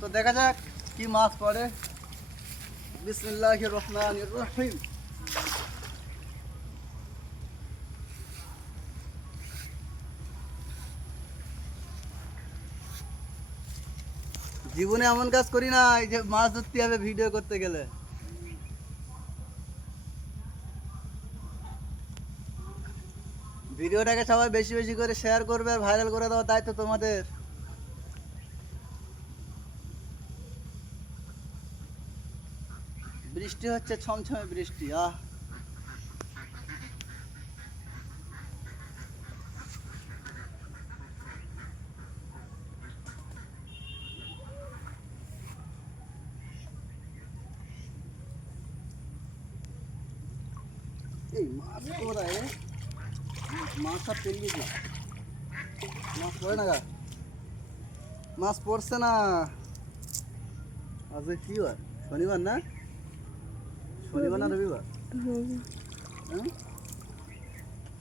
তো দেখা যাক কি মাছ পড়ে। বিসমিল্লাহির রহমানির রহিম। জীবনে এমন কাজ করি না এই যে মাছ ধরতে হবে ভিডিও করতে গেলে। ভিডিওটাকে সবাই বেশি বেশি করে শেয়ার করবে আর ভাইরাল করে দেওয়ার দায়িত্ব তোমাদের। বৃষ্টি হচ্ছে, ছমছমে বৃষ্টি। এই মাছ পড়ায়, মাছ আর পেরিয়ে যায়, মাছ পড়ে না গা, মাছ পড়ছে না। আজকে কি বার? শনিবার না? শনিবার না রবিবার? হ্যাঁ,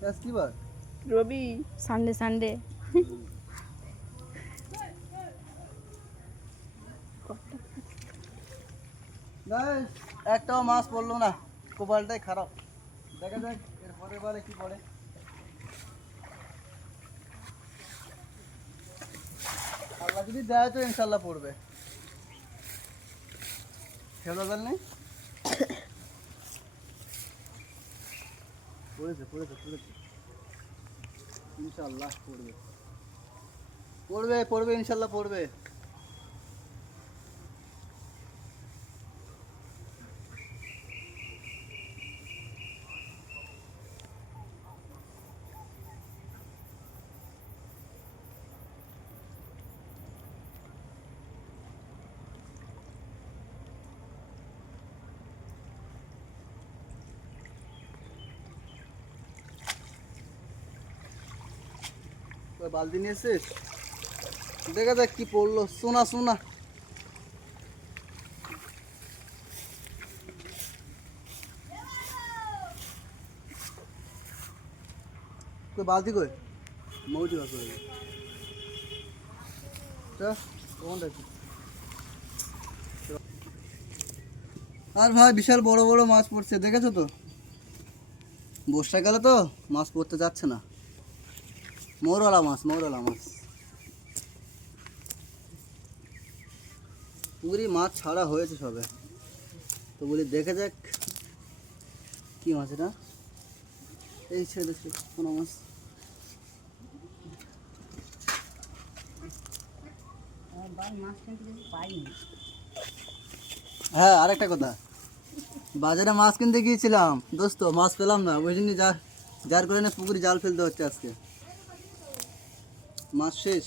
আজ কি বার? রবি। Sunday Sunday. একটাও মাছ পড়লো না, কপালটাই খারাপ। দেখা যাক এর পরের বারে কি পড়ে। আল্লাহ যদি দেয় তো ইনশাল্লাহ পড়বে। খেলা জাল নেই, পড়েছে পড়েছে পড়েছে, ইনশাল্লাহ পড়বে পড়বে পড়বে, ইনশাল্লাহ পড়বে। বালতি নিয়ে এসেছিস? দেখা যাক কি পড়লো। সোনা সোনা, বালতি কই মৌজি বাস করে আর ভাই বিশাল বড় বড় মাছ পড়ছে, দেখেছো তো? বর্ষাকালে তো মাছ পড়তে যাচ্ছে না। মৌরলা মাছ, মৌরলা মাছ। পুকুরি মাছ ছাড়া হয়েছে সবে, তো বলি দেখে যাক কি মাছ এটা। এই ছেড়ে কোনো মাছ। হ্যাঁ, আরেকটা কথা, বাজারে মাছ কিনতে গিয়েছিলাম দোস্ত, মাছ পেলাম না, ওই জন্য যার করে না পুকুরে জাল ফেলতে হচ্ছে আজকে, মাছ শেষ।